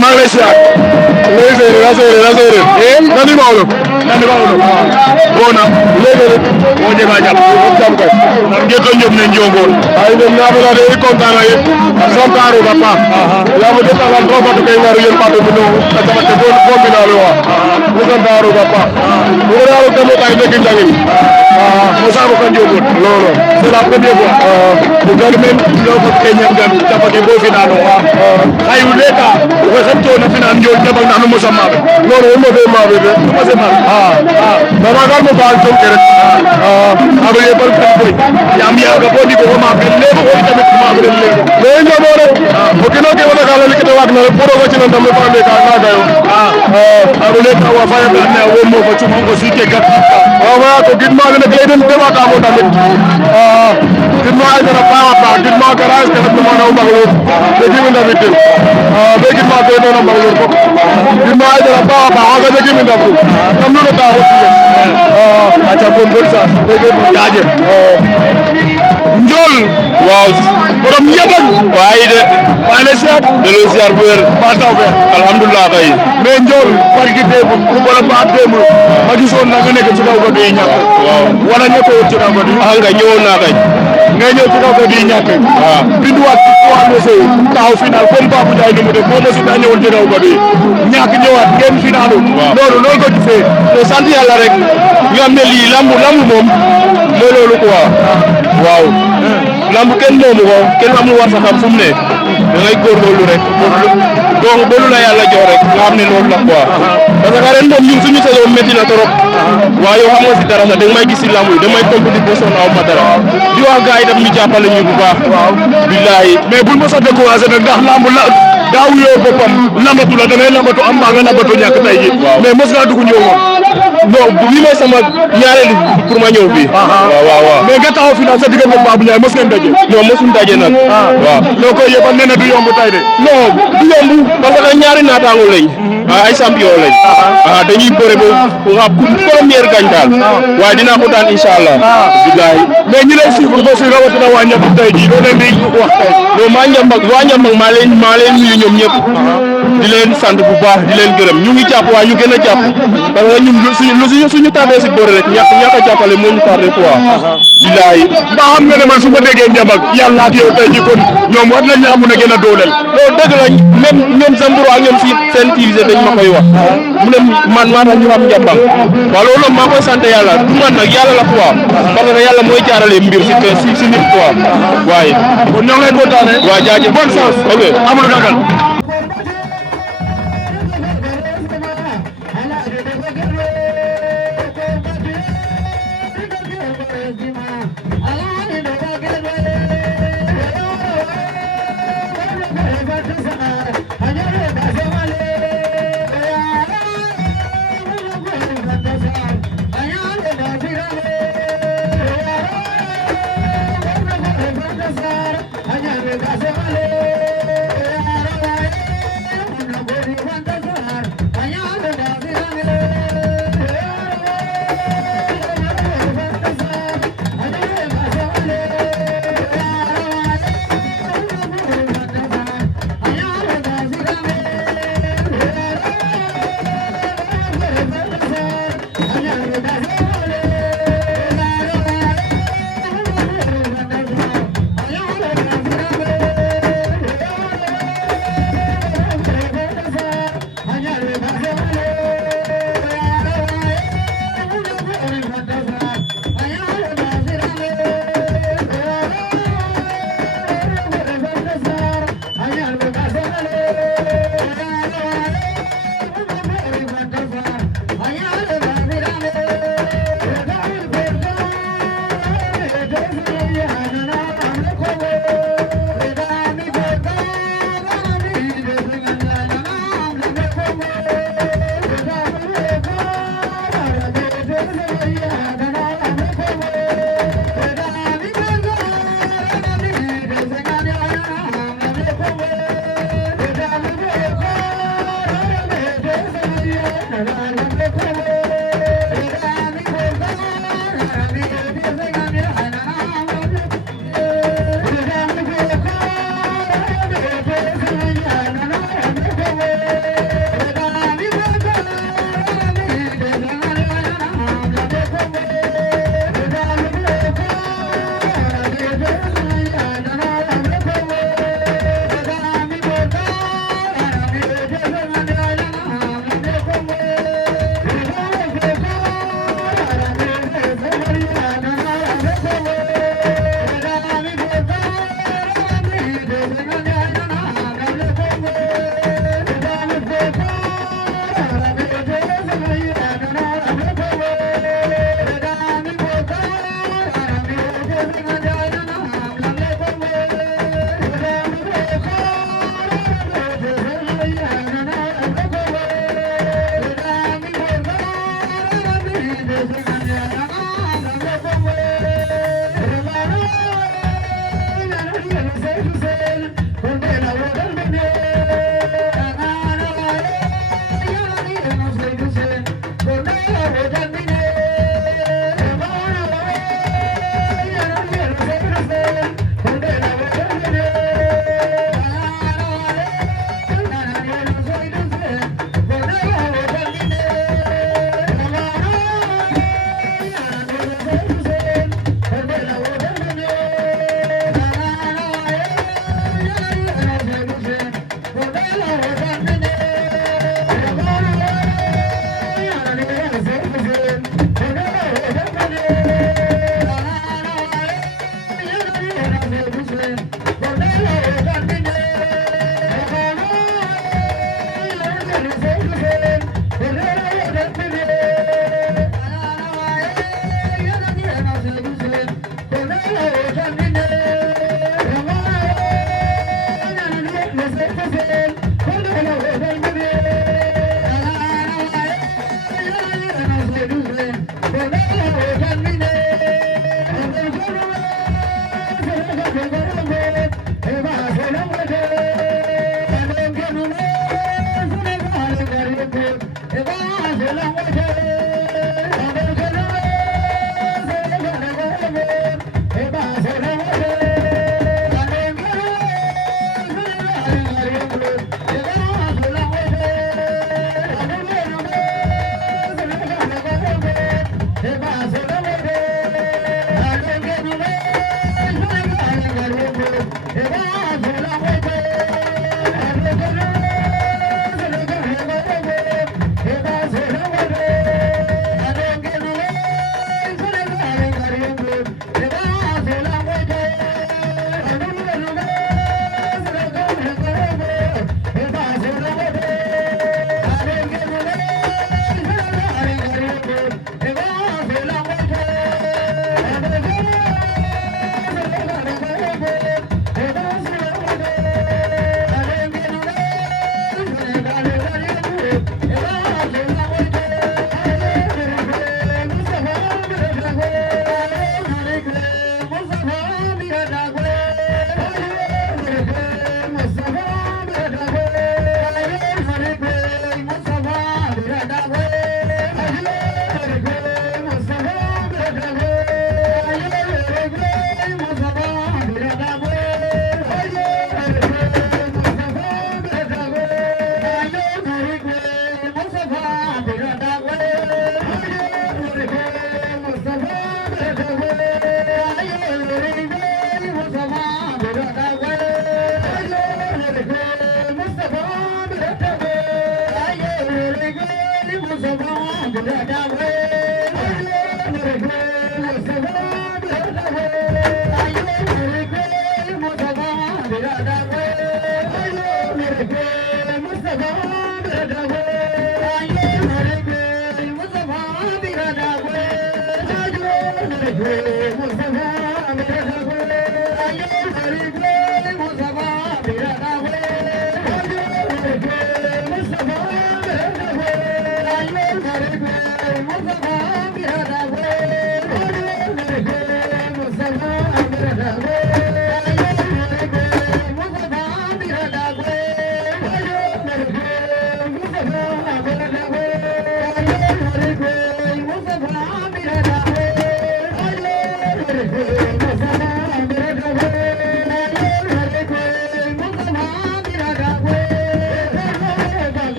maa ngi lay siyaar. Lazare. Nani Maodo. Bona. Léegi moo jëma jàpp. Jàpp kay. Nan ngeen ko ñëw ne njongoon. Ay ñoom naa fa la de kontaan na yéen. Santaru papa. Ya mo deta la droga to kay ngaru yéen pato bi no. Ka tamate bo mi na lo wa. Mo santaru papa. Mo raalo tamo tay nekk njangin. Mo sabu kan njongoon. Lolo. C'est la première fois. Mo gal men lo ko Kenya ngam tapake bo fi na lo wa. Ay uleta. Ko sabto na fi na njol jabal na mo sama. Lolo mo be ma be. Mo se ma. Dama gal mo baal jon kere. Abu ye bal kan boy. Ya mi aga bodi ko ma be le ko tamit ma be le. Le ngamo rek. O kino ke wala kala likete wak na puro ko ci nan dam ko ande ka na gayo. Abu le ka wa fa ya na wo mo ko ci mo ko sike gat. Wa ko gidma ne kay dem dema ka mo tamit. Gidma ay dara pa gidma garage ka mo na baglo. Be gimi tamit. Be gidma ko do na baglo ko. Gidma ay dara pa ga be gimi tamit. Tam no ta ho ci. Acha bon bon sa. Be gimi jaaje. Njol waaw borom yebal waaye de maa ngi siyaar delloo siyaar bu wér ba taw be alhamdulilah kay mais Njol par gi démb wala ba démb ma gisoon na nga nekk ci kaw ko di ñàkk waaw wala ñëkkoo ci kaw ko di nga ñëwoon naa kay nga ñëw ci kaw ko di ñàkk waaw binduwaat ci wàllu sey taxaw final comme Babou Ndiaye ni mu def moom aussi daa ñëwoon ci kaw ko di ñàkk ñëwaat ngeen finalu loolu ko gisee te sant yàlla rek ñu am ne lii lambu moom mooy loolu quoi waaw lamb kenn moomu ko kenn amul war sa xam fu mu ne da ngay góorgóorlu rek donc ba lu la yàlla jox rek nga xam ne loolu la quoi parce que ren moom ñun suñu saison métti na trop waaye yow xamoo si dara sax da nga may gis si lamb yi damay compétit ba sonn aw ma dara di wax gars yi tam ñu jàppale ñu bu baax. waaw billahi mais bul ma sa découragé nag ndax lamb la daaw yoo boppam lambatu la da ngay lambatu am mbaa nga lambatu ñàkk tey ji mais mos ngaa dugg ñëw moom. non lii mooy sama ñaareelu pour ma ñëw fii. waaw mais nga taxaw final sa diggante Babou Ndiaye mos ngeen daje. non mosuñu daje nag. waaw loo koy yëbal nee na du yomb tay de. non du yomb parce que ñaari naataango lañ. ay champion lañ. dañuy bëre ba nga première gañ daal. waaye dinaa ko daan incha allah. bilaay mais ñi lay suivre ba si rawatina waa Ndiambang tey jii doo leen di wax tey. non waa Ndiambang maa leen nuyu ñoom ñëpp. di leen sant bu baax di leen gërëm ñu ngi jàpp waaye ñu gën a jàpp parce que ñun suñu tardé si boore rek ñàkk a jàppale moo ñu tardé quoi. bilaay mbaa xam nga ne man su ma déggee Ndiambang yàlla ak yow tey jii kon ñoom war nañ la amun a gën a dooleel. loolu dëgg la même ñoom Zambro ak ñoom seen TV dañ ma koy wax mu ne man maa tax ñu xam Ndiambang waaw loolu maa koy sant yàlla du man nag yàlla la quoi parce que yàlla mooy jaarale mbir si nit quoi waaye. kon ñoo ngi lay kontaanee. waaw jaajëf bonne chance. ok amul ragal.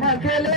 Makele